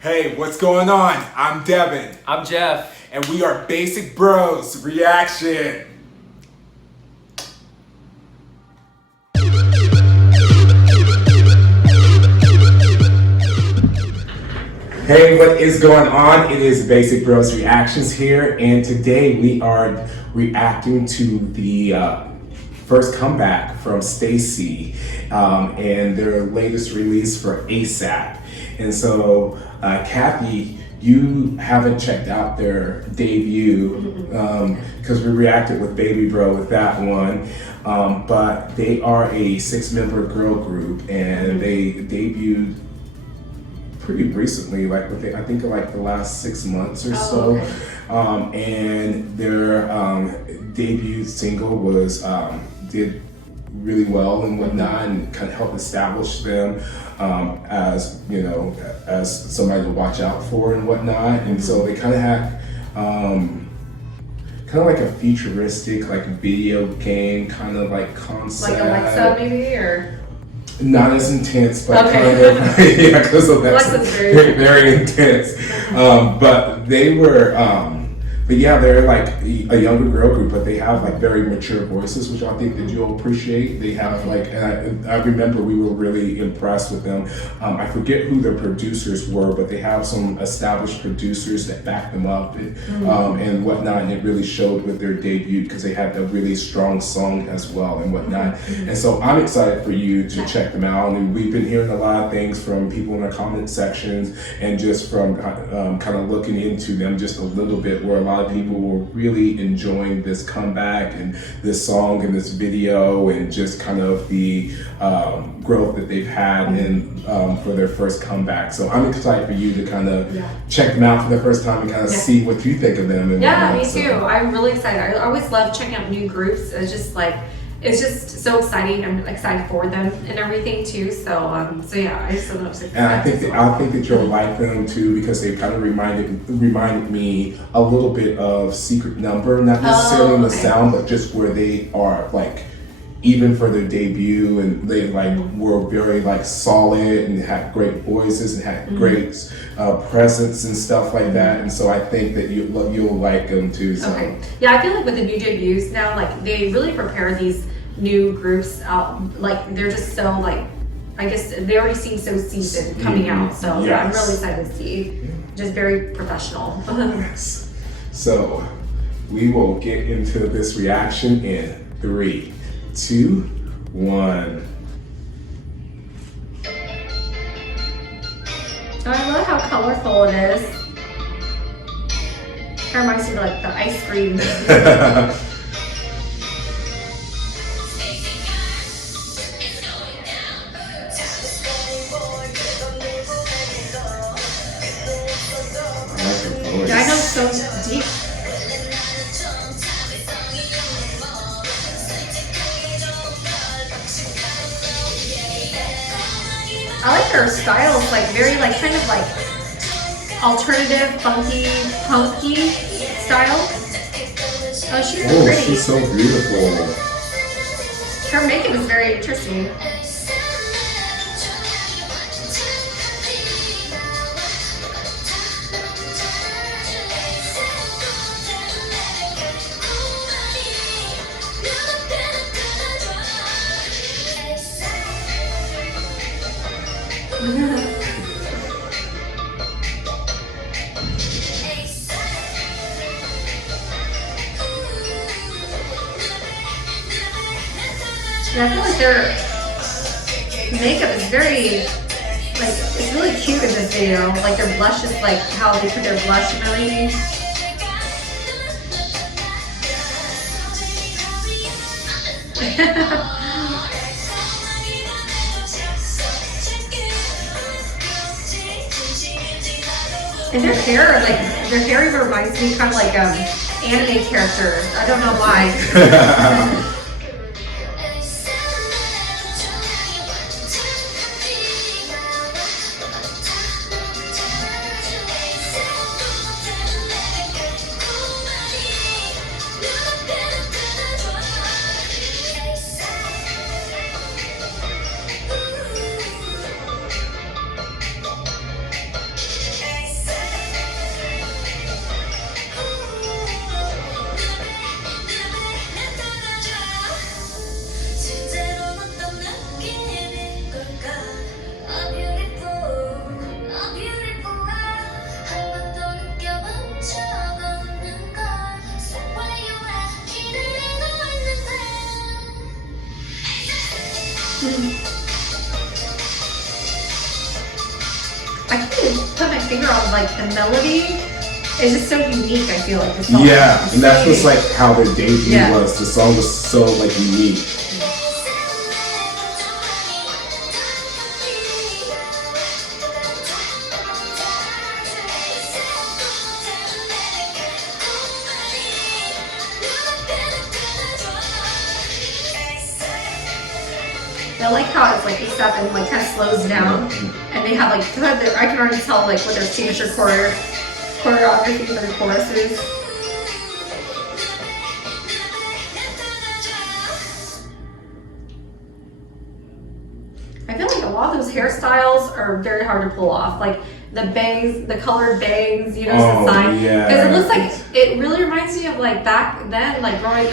Hey, what's going on? I'm Devin. I'm Jeff. And we are Basic Bros Reaction. Hey, what is going on? It is Basic Bros Reactions here, and today we are reacting to the first comeback from STAYC and their latest release for ASAP. And so, Kathy, you haven't checked out their debut because we reacted with Baby Bro with that one. But they are a 6-member girl group, and they debuted pretty recently, like I think like the last 6 months or so. Okay. And their debut single was did really well and whatnot, and kind of helped establish them as, you know, as somebody to watch out for and whatnot. And so they kind of had kind of like a futuristic, like video game kind of like concept. Like Alexa maybe, or? Not as intense, but okay. Kind of, yeah, because Alexa's very intense. But they were, but yeah, they're like a younger girl group, but they have like very mature voices, which I think that you'll appreciate. They have like, and I remember we were really impressed with them. I forget who their producers were, but they have some established producers that back them up and whatnot, and it really showed with their debut because they had a really strong song as well and whatnot. And so I'm excited for you to check them out. And we've been hearing a lot of things from people in the comment sections and just from kind of looking into them just a little bit, where a lot of people were really enjoying this comeback and this song and this video and just kind of the growth that they've had in for their first comeback. So I'm excited for you to kind of check them out for the first time and kind of see what you think of them. And me too. I'm really excited. I always love checking out new groups. It's just so exciting. I'm excited for them and everything too. So yeah, I just love it. And I think that you'll like them too, because they kind of reminded me a little bit of Secret Number, not necessarily in the sound, but just where they are like, even for their debut, and they like were very like solid and had great voices and had great presence and stuff like that. And so I think that you'll like them too. So. Okay. Yeah, I feel like with the new debuts now, like they really prepare these new groups out. Like they're just so like, I guess they already seem so seasoned coming out. So yeah, I'm really excited to see. Just very professional. Yes. So we will get into this reaction in 3, 2, 1. I love how colorful it is. It reminds me of like the ice cream. I know, it's so deep. I like her style. It's like very like kind of like alternative, funky, punky style. Oh, she's pretty. She's so beautiful. Her makeup is very interesting. And I feel like their makeup is very, like, it's really cute in this video. Like their blush is like how they put their blush and everything. And their hair reminds me kind of like anime characters. I don't know why. finger on like the melody is just so unique. I feel like the song. Yeah, It's and that's so what's unique. like how their debut was. The song was so like unique. I like how it's like ASAP and like kind of slows down, and they have like kind of I can already tell like what their signature choreography for the choruses. I feel like a lot of those hairstyles are very hard to pull off, like the bangs, the colored bangs, you know, because it looks like it really reminds me of like back then, like growing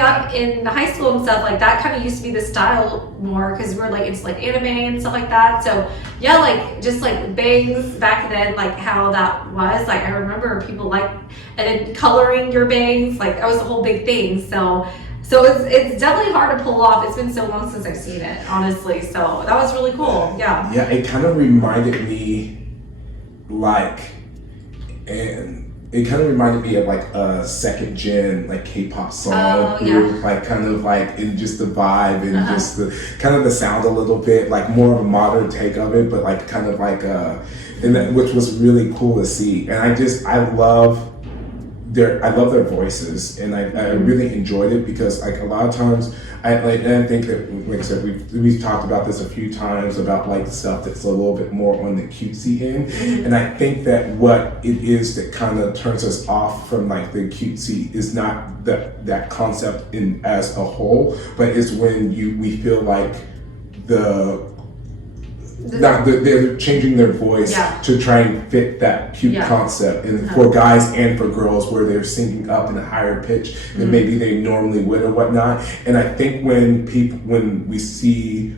up in high school and stuff, like that kind of used to be the style more because we're like into like anime and stuff like that. So yeah, like just like bangs back then, like how that was. Like I remember people like and then coloring your bangs, like that was a whole big thing. So it's definitely hard to pull off. It's been so long since I've seen it, honestly. So that was really cool. Yeah. Yeah, it kind of reminded me like, and it kind of reminded me of like a second gen like K-pop song group, like kind of like in just the vibe and just the kind of the sound a little bit, like more of a modern take of it, but like kind of like and that, which was really cool to see. And I love their voices, and I really enjoyed it because like a lot of times I think that, like I said, we've talked about this a few times about like stuff that's a little bit more on the cutesy end, and I think that what it is that kind of turns us off from like the cutesy is not that concept in as a whole, but is when we feel like they're changing their voice to try and fit that cute concept, and for guys and for girls, where they're singing up in a higher pitch than maybe they normally would or whatnot. And I think when we see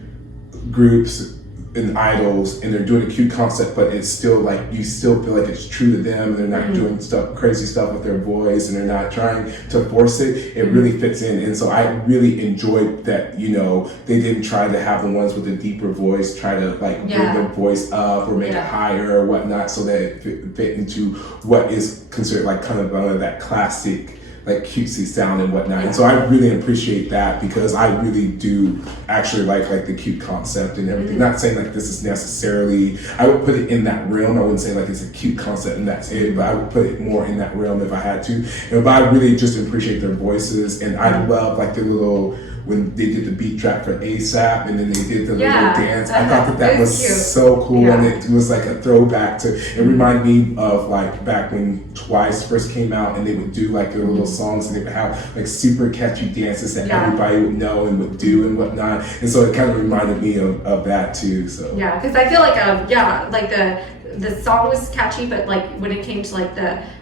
groups and idols and they're doing a cute concept, but it's still like you still feel like it's true to them, and they're not doing crazy stuff with their voice, and they're not trying to force it, it really fits in. And so I really enjoyed that, you know, they didn't try to have the ones with a deeper voice try to like bring their voice up or make it higher or whatnot, so that it fit into what is considered like kind of that classic like cutesy sound and whatnot. And so I really appreciate that, because I really do actually like the cute concept and everything. Not saying like this is necessarily, I would put it in that realm. I wouldn't say like it's a cute concept and that's it, but I would put it more in that realm if I had to. But I really just appreciate their voices, and I love like the little, when they did the beat track for ASAP and then they did the little dance. I thought that was cute. so cool, and it was like a throwback to, it reminded me of like back when Twice first came out, and they would do like their little songs, and they would have like super catchy dances that everybody would know and would do and whatnot. And so it kind of reminded me of that too. So yeah, because I feel like like the song was catchy, but like when it came to like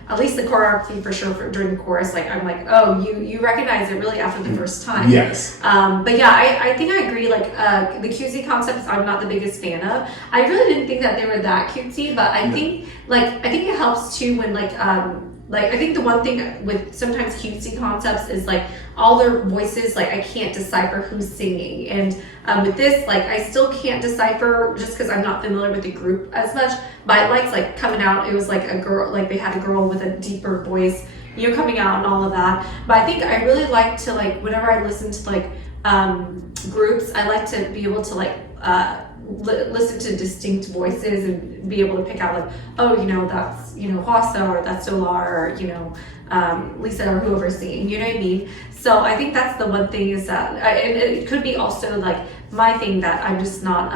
at least the choreography for sure during the chorus, like I'm like, oh, you recognize it really after the first time. Yes. But yeah, I think I agree. Like the cutesy concepts, I'm not the biggest fan of. I really didn't think that they were that cutesy, but I think it helps too when like I think the one thing with sometimes cutesy concepts is like all their voices, like I can't decipher who's singing. And with this, like I still can't decipher just because I'm not familiar with the group as much. But I liked like coming out, it was like a girl, like they had a girl with a deeper voice, you know, coming out and all of that. But I think I really like to like, whenever I listen to like groups, I like to be able to like listen to distinct voices and be able to pick out like, oh, you know, that's, you know, Hwasa, or that's Solar, or, you know, Lisa, or whoever's singing, you know what I mean? So I think that's the one thing is that, and it could be also like my thing that I'm just not,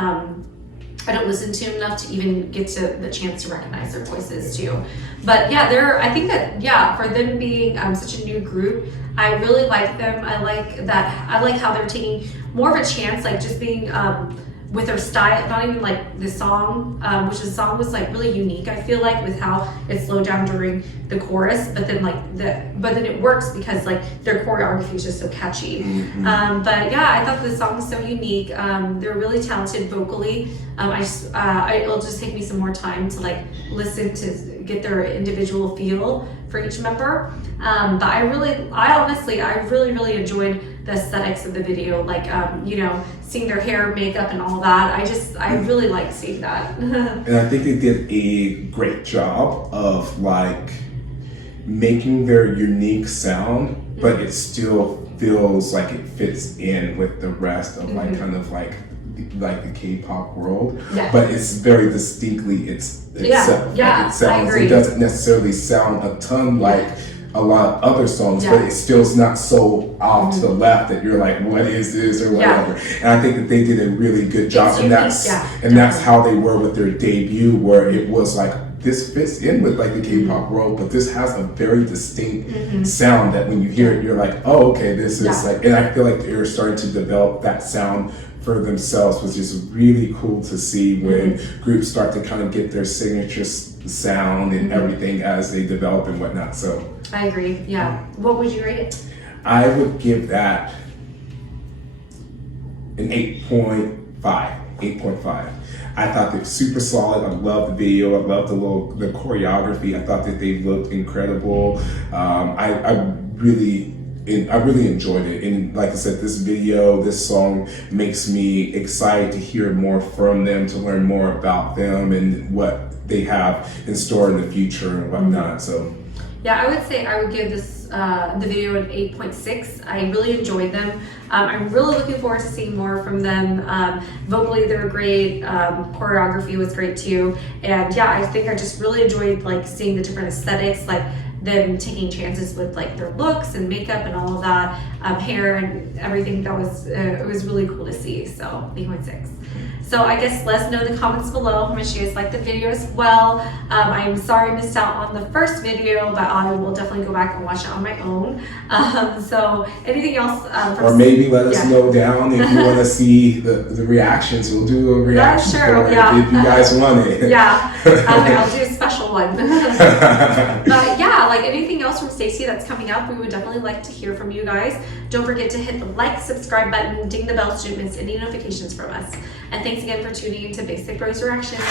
I don't listen to enough to even get to the chance to recognize their voices too. But yeah, I think that, for them being such a new group, I really like them. I like how they're taking more of a chance, like just being, with their style, not even like the song, which the song was like really unique, I feel like, with how it slowed down during the chorus, but then it works because like their choreography is just so catchy. But yeah, I thought the song was so unique. They're really talented vocally. It'll just take me some more time to like listen to get their individual feel for each member. But I really enjoyed the aesthetics of the video, like seeing their hair, makeup, and all that. I really liked seeing that. And I think they did a great job of like making their unique sound, but it still feels like it fits in with the rest of like kind of like the K-pop world. Yeah. But it's very distinctly itself. I agree. It doesn't necessarily sound a ton like a lot of other songs, but it still's not so off to the left that you're like, what is this or whatever. And I think that they did a really good job, and that's how they were with their debut, where it was like, this fits in with like the K-pop world, but this has a very distinct sound that when you hear it, you're like, oh, okay, this is like, and I feel like they're starting to develop that sound for themselves, which is really cool to see when groups start to kind of get their signature sound and everything as they develop and whatnot. So I agree. Yeah. What would you rate it? I would give that an 8.5. 8.5. I thought they were super solid. I loved the video. I loved the choreography. I thought that they looked incredible. I really enjoyed it. And like I said, this video, this song makes me excited to hear more from them, to learn more about them and what they have in store in the future and whatnot. So yeah, I would say I would give this the video an 8.6. I really enjoyed them. I'm really looking forward to seeing more from them. Vocally, they were great. Choreography was great too. And yeah, I think I just really enjoyed like seeing the different aesthetics, like them taking chances with like their looks and makeup and all of that, hair and everything. That was it was really cool to see. So 8.6. So I guess let us know in the comments below how much you guys liked the video as well. I'm sorry I missed out on the first video, but I will definitely go back and watch it on my own. So anything else? Or maybe let us know down if you want to see the reactions. We'll do a reaction for it if you guys want it. Yeah, I'll do a special one. But yeah, like anything else from STAYC that's coming up, we would definitely like to hear from you guys. Don't forget to hit the like, subscribe button, ding the bell so you don't miss any notifications from us. And thanks again for tuning in to Basic Bros Reactions.